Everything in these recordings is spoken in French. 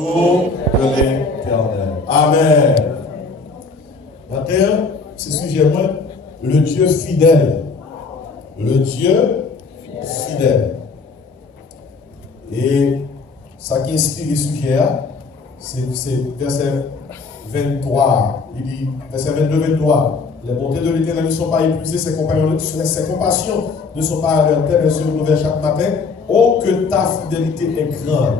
retour de l'Éternel. Amen. Maintenant, c'est sujet moi, le Dieu fidèle. Le Dieu fidèle. Et ça qui inspire le sujet, c'est verset 23. Il dit, verset 22-23. Les bontés de l'Éternel ne sont pas épuisées, ses compassions ne sont pas à leur terme, elles se renouvellent chaque matin. Oh, que ta fidélité est grande.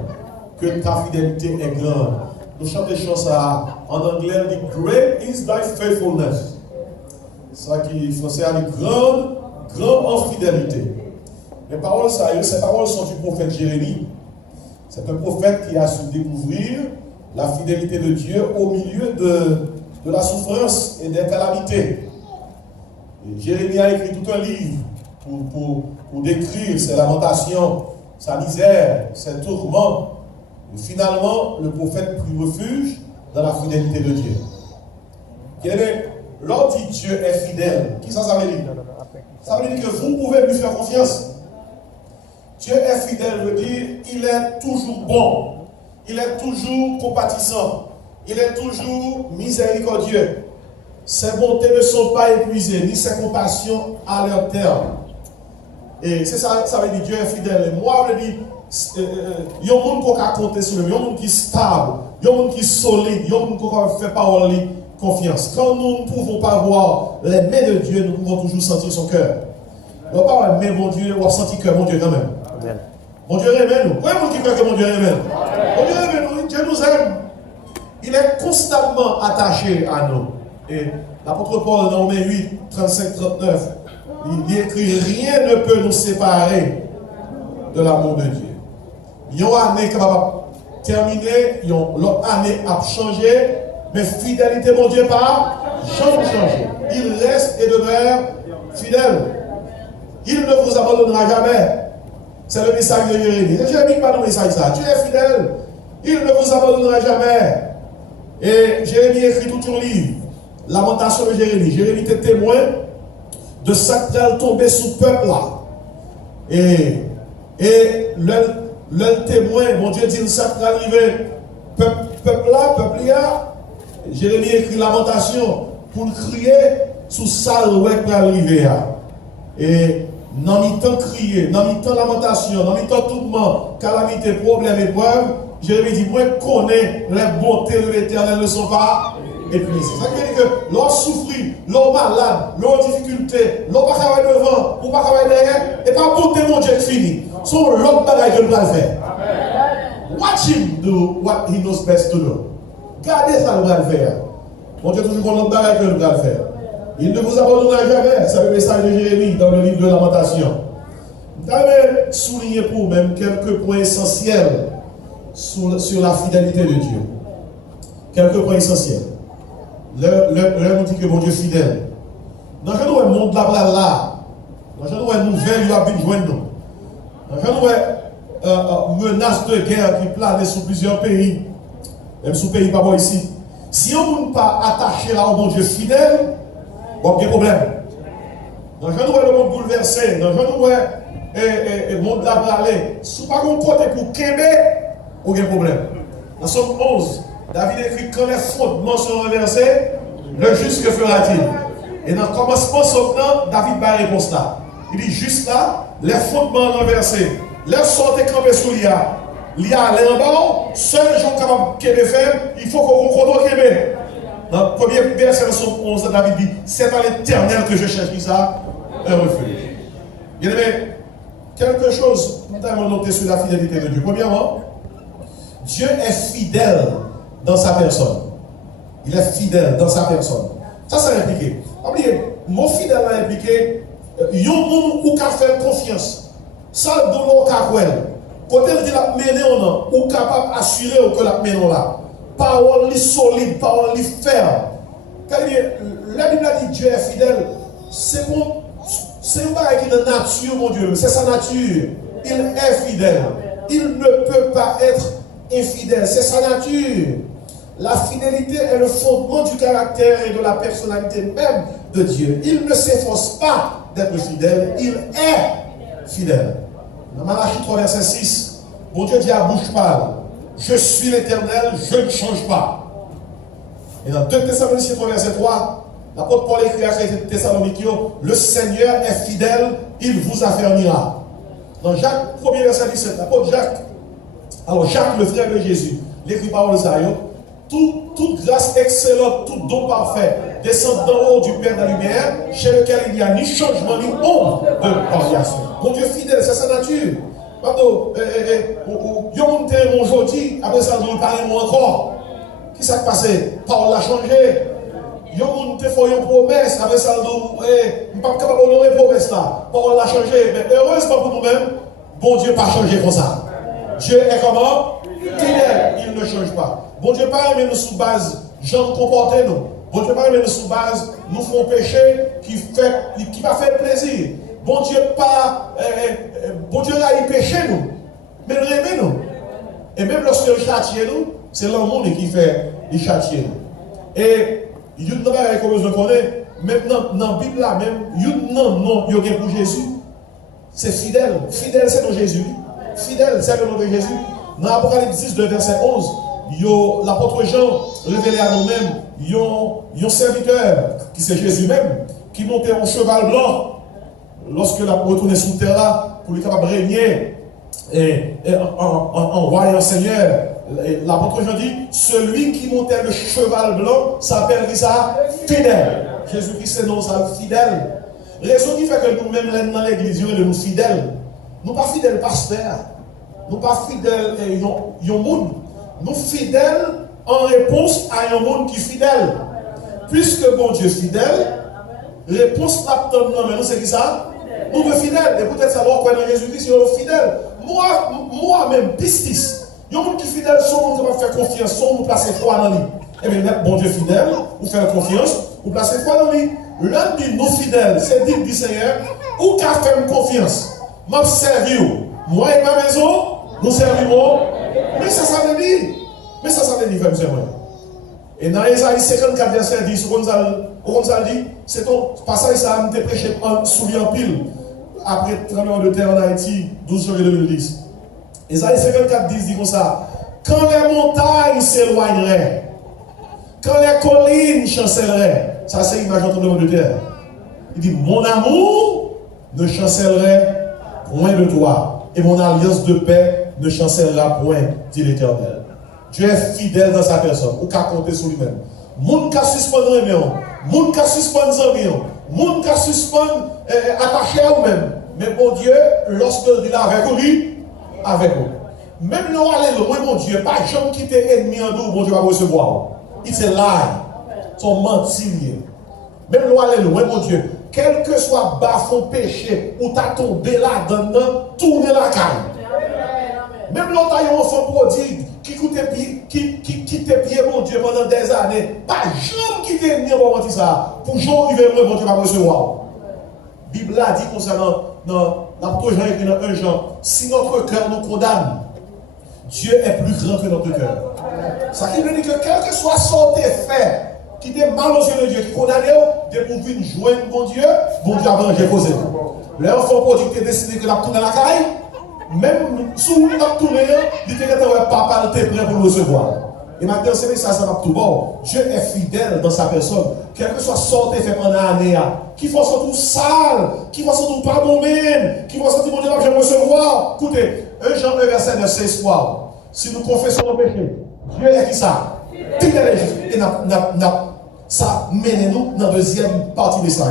Que ta fidélité est grande. Nous chantons ça en anglais, on dit Great is thy faithfulness. Ça qui français a dit grande en fidélité. Les paroles, ces paroles sont du prophète Jérémie. C'est un prophète qui a su découvrir la fidélité de Dieu au milieu de la souffrance et des calamités. Et Jérémie a écrit tout un livre pour décrire ses lamentations, sa misère, ses tourments. Et finalement, le prophète prit refuge dans la fidélité de Dieu. Lorsque Dieu est fidèle, qui ça veut dire? Ça veut dire que vous pouvez lui faire confiance. Dieu est fidèle, veut dire il est toujours bon, il est toujours compatissant, il est toujours miséricordieux. Ses bontés ne sont pas épuisées, ni ses compassions à leur terme. Et c'est ça, ça veut dire Dieu est fidèle. Et moi, je dis, il y a un monde qui a compté sur lui, il y a un monde qui est stable, il y a un monde qui est solide, il y a un monde qui fait parole confiance. Quand nous ne pouvons pas voir les mains de Dieu, nous pouvons toujours sentir son cœur. Nous ne pouvons pas mais mon Dieu, on sentit que mon Dieu quand même. Amen. Mon Dieu aime nous. Pourquoi est-ce qui fait que mon Dieu aime nous? Mon Dieu aime nous, Dieu nous aime. Il est constamment attaché à nous. Et l'apôtre Paul, dans Romains 8, 35-39, il écrit rien ne peut nous séparer de l'amour de Dieu. Il y a une année qui va terminer, l'autre année a changé, mais fidélité, mon Dieu, pas jamais changé. Il reste et demeure fidèle. Il ne vous abandonnera jamais. C'est le message de Jérémie. Jérémie pas le message ça. Dieu est fidèle. Il ne vous abandonnera jamais. Et Jérémie écrit tout son livre. Lamentation de Jérémie. Jérémie était témoin de ça qui est tombé sous le peuple là. Et le témoin, mon Dieu dit ça qui est arrivé. Peuple là. Jérémie écrit lamentation pour crier sous ça qui est arrivé. Et dans mi-temps crier, dans mi-temps lamentation, dans mi-temps tourment, calamité, problème, épreuve, Jérémie dit, moi je connais les bontés de l'Éternel ne sont pas épuisées. Ça veut dire que l'on souffre, l'on malade, l'on difficulté, l'on pas travailler devant, ou pas travailler derrière, et pas bonté mon Dieu fini. Son l'autre bagaille que nous allons faire. Watch him do what he knows best to do. Gardez ça nous allons faire. Mon Dieu toujours qu'on l'autre bagaille que nous allons faire. Il ne vous abandonnera jamais. C'est le message de Jérémie dans le livre de Lamentation. Je vais souligner pour vous-même quelques points essentiels sur la fidélité de Dieu. Quelques points essentiels. L'un nous dit que mon Dieu est fidèle. Dans le monde là, dans le nouvelle, il y a bien joindre nous. Dans le menace de guerre qui plane sur plusieurs pays, même sous pays pas bon ici. Si on n'est pas attaché là au bon Dieu fidèle, bon, il y a un problème. Dans le monde bouleversé, dans le monde là parler, si pas un côté pour Québec, il y a un problème. Dans Somme 11, David écrit quand les fondements sont renversés, le juste que fera-t-il? Et dans le commencement de David va réponse là. Il dit juste là, les fondements renversés, les sortes campés sous l'IA. L'IA aller en bas, seul jour capable de Québec faire, il faut qu'on rencontre Québec. Dans le premier verset de Somme 11, David dit, c'est à l'Éternel que je cherche ça, un refuge. Bien aimé, quelque chose, nous avons noté sur la fidélité de Dieu. Premièrement, Dieu est fidèle dans sa personne. Il est fidèle dans sa personne. Ça impliqué. Oubliez, mon fidèle a impliqué, il y a un monde où qu'a fait confiance. Ça, dans l'eau qu'a fait. Côté de la mener, ou capable d'assurer que la mener là. Parole solide, parole ferme. La Bible dit Dieu est fidèle. C'est bon. C'est un bagage qui est de nature, mon Dieu. C'est sa nature. Il est fidèle. Il ne peut pas être infidèle. C'est sa nature. La fidélité est le fondement du caractère et de la personnalité même de Dieu. Il ne s'efforce pas d'être fidèle. Il est fidèle. Dans Malachie 3, verset 6, mon Dieu dit à bouche pâle, je suis l'Éternel, je ne change pas. Et dans 2 Thessaloniciens 3, verset 3, l'apôtre Paul écrit à les Thessaloniciens, le Seigneur est fidèle, il vous affermira. Dans Jacques 1er verset 17, l'apôtre Jacques, alors Jacques, le frère de Jésus, l'écrit parole de toute grâce excellente, tout don parfait, descend d'en haut du Père de la lumière, chez lequel il n'y a ni changement, ni ombre de variation. Mon Dieu fidèle, c'est sa nature. Pardon, il y a un terme aujourd'hui, après ça, nous parlons encore. Qui s'est passé? Paul l'a changé. Il y a un qui fait une promesse, après ça, nous ne sommes pas capables d'honorer la promesse là. Paul l'a changé. Mais heureusement pour nous-mêmes, bon Dieu n'a pas changé comme ça. Dieu est comment? Fidèle, il ne change pas. Bon Dieu pas aimé nous sous base, gens comporter nous. Bon Dieu pas aimé nous sous base, nous font péché qui va faire plaisir. Bon Dieu pas, bon Dieu a péché nous, mais il aime nous. Et même lorsque il châtie nous, c'est l'amour qui fait il châtie nous. Et il y a une chose que vous connaissez, maintenant dans la Bible là même, il y a un nom pour Jésus, c'est fidèle. Fidèle c'est le Jésus. Fidèle c'est le nom de Jésus. Dans l'Apocalypse 10, verset 11, l'apôtre Jean révélé à nous-mêmes, un serviteur, qui c'est Jésus même, qui montait en cheval blanc, lorsque la retourné sous terre là, pour lui capable de régner en roi et en seigneur. L'apôtre Jean dit, celui qui montait le cheval blanc s'appelle ça fidèle. Jésus-Christ c'est non ça fidèle. Raison qui fait que nous-mêmes dans l'église, nous sommes fidèles. Nous ne sommes pas fidèles pasteurs. Nous ne sommes pas fidèles à un monde. Nous sommes fidèles en réponse à un monde qui est fidèle. Puisque bon Dieu est fidèle, réponse à non, mais nous c'est qui ça? Nous sommes fidèles. Et peut-être ça doit connaître Jésus-Christ, nous sommes fidèles. Moi-même, pistis. Il y a un monde qui est fidèle, soit nous devons faire confiance, soit nous placer foi dans lui. Eh bien, bon Dieu fidèle, vous faire confiance, vous placez foi dans lui. L'un de nous fidèles, c'est dit du Seigneur, ou qu'à faire confiance. M'a servi. Moi et ma maison, nous servons. Mais ça veut dire. Mais ça veut dire, frère, c'est vrai. Et dans Isaïe 54, verset 10, on dit, c'est ton passage, ça a été prêché sous en pile, après 30 ans de terre en Haïti, 12 janvier 2010. Isaïe 54, 10 dit comme ça, quand les montagnes s'éloigneraient, quand les collines chancelleraient, ça c'est l'image en tremblement de terre. Il dit, mon amour ne chancellerait point de toi, et mon alliance de paix ne chancellera point, dit l'Éternel. Dieu est fidèle dans sa personne, ou qu'à compter sur lui-même. Moun ka suspendre réunion, moun ka suspendre zamion, moun ka suspendre attaché à vous-même. Mais bon Dieu, lorsque il est avec lui, avec vous. Même nous allons loin, mon Dieu, pas jamais quitter ennemi en nous, bon Dieu va recevoir. Il se lie, son mentier. Même nous allons loin, mon Dieu, quel que soit bas-fond péché, ou t'as tombé là-dedans, tournez la caille. Même l'autre a un enfant prodigue qui quitte pied, mon Dieu, pendant des années. Pas jamais quitter l'ennemi pour mentir ça. Pour jour arriver loin, mon Dieu va recevoir. La Bible a dit concernant l'apôtre Jean écrit dans 1 Jean, si notre cœur nous condamne, Dieu est plus grand que notre cœur. Ça qui veut dire que quel que soit son fait, qui est mal aux yeux de Dieu, qui condamne, de pour venir joindre mon Dieu a mangé posé. L'enfant prodigue a décidé que la tourne la caille, même sous la tourne, il était papa était prêt pour le recevoir. Et maintenant, c'est ça, ça va tout bon. Dieu est fidèle dans sa personne. Quel que soit sorti fait pendant l'année, qui va sortir sale, qui va sortir pas bon même, qui va sortir mon Dieu, je vais recevoir. Écoutez, 1 Jean 1 verset 9, c'est espoir. Si nous confessons nos péchés, Dieu est qui ça? Fidèle et ça mène nous dans la deuxième partie de ça.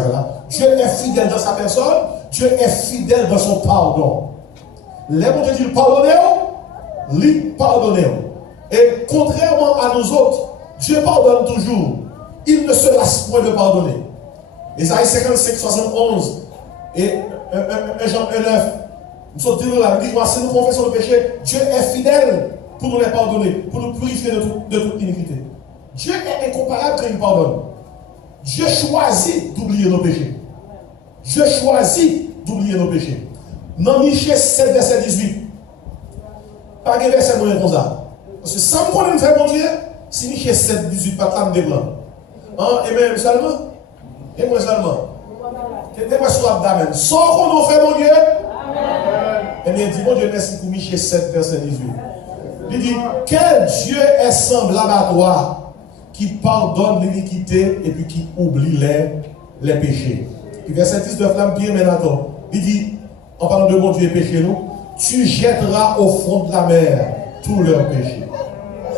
Dieu est fidèle dans sa personne, Dieu est fidèle dans son pardon. Les gens qui disent pardonnez-vous, lui pardonnez-vous. Et contrairement à nous autres, Dieu pardonne toujours. Il ne se lasse point de pardonner. Isaïe 55, 71 et 1 Jean 1, 9. Nous sommes dit là, si nous confessons le péché, Dieu est fidèle pour nous les pardonner, pour nous purifier de toute iniquité. Dieu est incomparable quand il pardonne. Dieu choisit d'oublier nos péchés. Dieu choisit d'oublier nos péchés. Dans Michée 7, verset 18. Pas de verset moyen comme ça. Parce que sans qu'on faire mon Dieu, si Michée 7, 18, pas de femme de blanc. Et même seulement. Et moi seulement. Et moi sur l'abdomen. Sans qu'on fait mon Dieu. Eh bien, dis mon Dieu, merci pour Michée 7, verset 18. Il dit, quel Dieu est semblable à toi qui pardonne l'iniquité et puis qui oublie les péchés. Et verset 19, là, bien maintenant, il dit, en parlant de mon Dieu et péché, nous, tu jetteras au fond de la mer tous leurs péchés.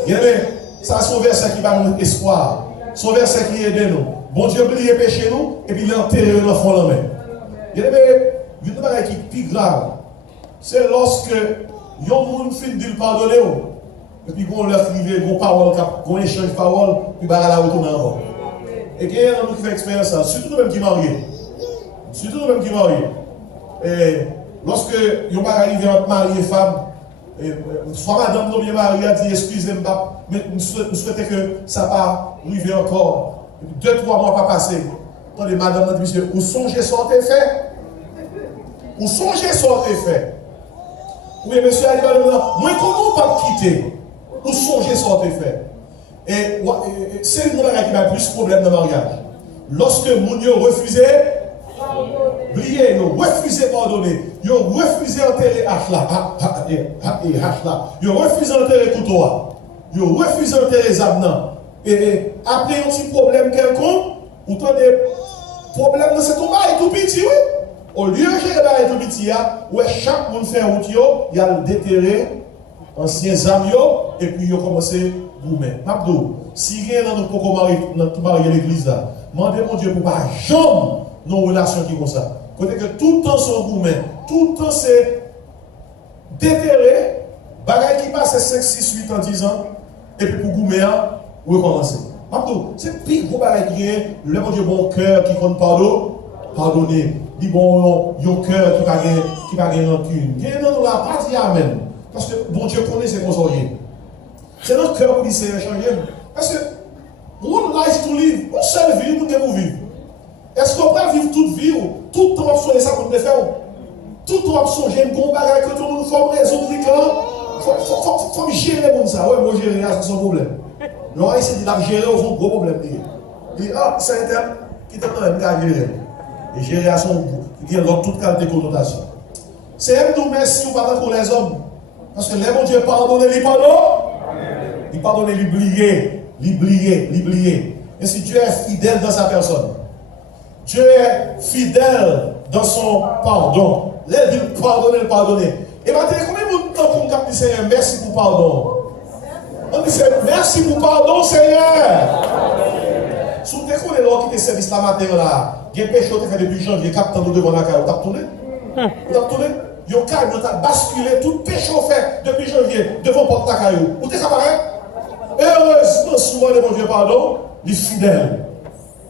Bien aimé, ça c'est un verset qui va nous espoir. Son verset qui aide nous. Bon Dieu oublie les péchés nous et puis l'enterre dans le fond de la mer. Bien aimé, il y a une chose qui est plus grave. C'est lorsque les gens finissent de le pardonner. Et puis, on leur écrivait, on parole, on échange de paroles, puis on va retourner encore. Et il y a qui fait expérience, surtout nous-mêmes qui mariés. Surtout nous-mêmes qui mariés. Et lorsque on va arriver entre mari et femme, soit madame premier mari a dit excusez-moi, mais nous souhaitons que ça va arriver encore. 2-3 mois pas passer. Attendez, madame a dit monsieur, vous songez sur tes faits? Vous songez sur tes faits? Oui, monsieur a dit moi comment pas quitter? Vous songez sur tes faits? Et c'est une chose qui a plus de problème dans le mariage. Lorsque mon Dieu refusait, oubliez, nous refusez pardonner. Ils ont refusé enterrer H là. Ils ont refusé enterrer couteau. Ils ont refusé enterrer Zabnan. Et après un petit problème quelconque, ou tant des problèmes dans ce combat est tout petit, oui. Au lieu de gérer tout petit, où chaque monde fait un outil, il y a le déterré, anciens amis, et puis il a commencé à goumer. Mabdou, si rien dans notre mariage à l'église là, demandez mon Dieu pour pas jamais nos relations qui comme ça. Côté que tout le temps sont gourmets, tout le temps c'est déterré, bagaille qui passe 5, 6, 8 ans, 10 ans, et puis pour gourmet, vous recommencez. C'est pire pour bagaille qui est, le bon Dieu bon cœur qui compte pardonner. Dit bon, il y a un cœur qui va gagner rancune. Bien non, la pas dit amen. Parce que bon Dieu connaît ses consoliers. C'est notre cœur pour lui c'est changer. Parce que one life to live, une seule vie, vous devez vivre. Est-ce qu'on peut vivre toute vie ou tout le temps songer ça pour nous faire? Tout le temps songer un bon bagage que tout le monde faut résoudre il faut gérer comme ça. Ouais, moi gérer c'est son problème. Non, il s'est dit la gérer au fond gros problème. Il dit ah, c'est un terme qui t'a même qu'à gérer. Et gérer son goût, qui a toute qualité de connotation. C'est elle nous merci ou pas pour les hommes. Parce que les bon Dieu pardonne, il pardonne. Il pardonne, il oublier. Et si Dieu est fidèle dans sa personne, Dieu est fidèle dans son pardon. L'aide il pardonner. Et maintenant, combien de temps pour nous dire Seigneur, merci pour pardon? On dit merci pour pardon, Seigneur. Si vous découvrez l'or qui te service la matin là, il y a un péché qui fait depuis janvier, 4 ans devant la caille, vous avez tourné? Vous avez tourné? Il y a un caille, vous avez basculé, tout péché fait depuis janvier, devant porte la caille. Vous êtes capable? Heureusement, souvent, le bon Dieu pardon, il est fidèle.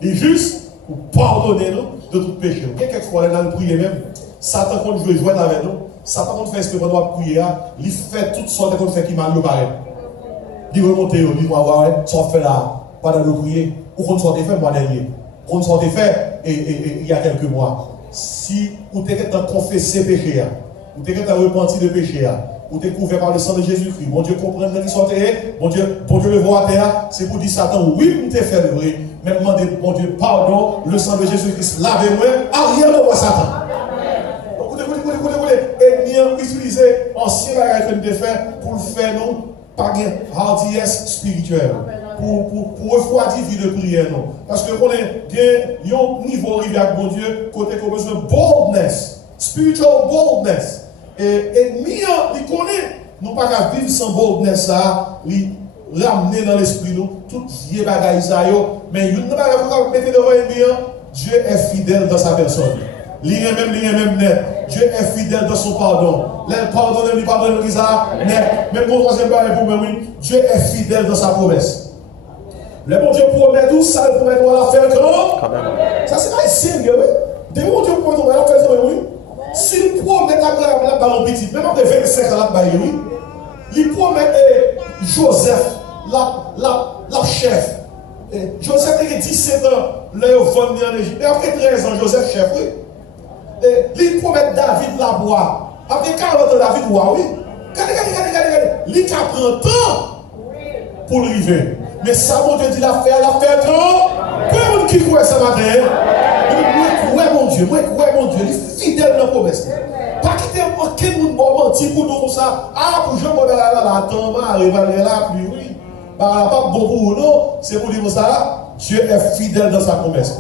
Il est juste pour pardonner nous de tout péché. Quelquefois, dans le prier même, Satan compte jouer avec nous, Satan compte faire ce que nous doit prier, il fait toutes sortes de choses qui mal nous paraît. Il remonte, il dit, ça fait là, pas dans le prier, ou qu'on soit fait mois dernier, qu'on soit fait il y a quelques mois. Si vous avez confessé péché, vous avez repenti de péché, vous êtes couvert par le sang de Jésus-Christ, mon Dieu comprend qui sont terre, mon Dieu le voit à terre, c'est pour dire Satan, oui, vous t'ai fait le vrai, mais demandez, mon Dieu, pardon, le sang de Jésus-Christ, lavez-moi, arrière de moi Satan. Et nous utiliser ancien bagage que nous avons fait pour faire nous par une hardiesse spirituelle. Pour refroidir vie de prière. Non. Parce que on est bien un niveau arrivé avec mon Dieu, côté qu'on a besoin de boldness, spiritual boldness. Et nous, il connaît, nous pas qu'à vivre sans boldness, ça, ramener dans l'esprit nous, tout vieux bagages, mais nous ne pas mettre devant un Dieu est fidèle dans sa personne. L'île même net. Dieu est fidèle dans son pardon. Il pardonne, net. Même pour troisième barrière pour moi, Dieu est fidèle dans sa promesse. Le bon Dieu promet tout ça, il promet de la faire grand. Ça, c'est pas sérieux, oui. Des bon Dieu promet de la faire grand, oui. S'il promet la ballon petit, même après 25 ans, oui. Il promet Joseph, la chef. Joseph a 17 ans, là, il venu en Égypte. Et après 13 ans, Joseph, chef, oui. Il promet David la bois. Après 40 ans, David bois, oui. Regardez. Il prend temps pour arriver. Mais ça, mon Dieu dit la faire quand? Comment qui croit ce matin? Moi, mon Dieu, il est fidèle dans la promesse. Pas quitter aucun monde bon menti pour nous comme ça. Ah, pour jouer modèle là, attends, arriver là, puis oui. Par rapport à bon pour nous, c'est pour dire ça, Dieu est fidèle dans sa promesse.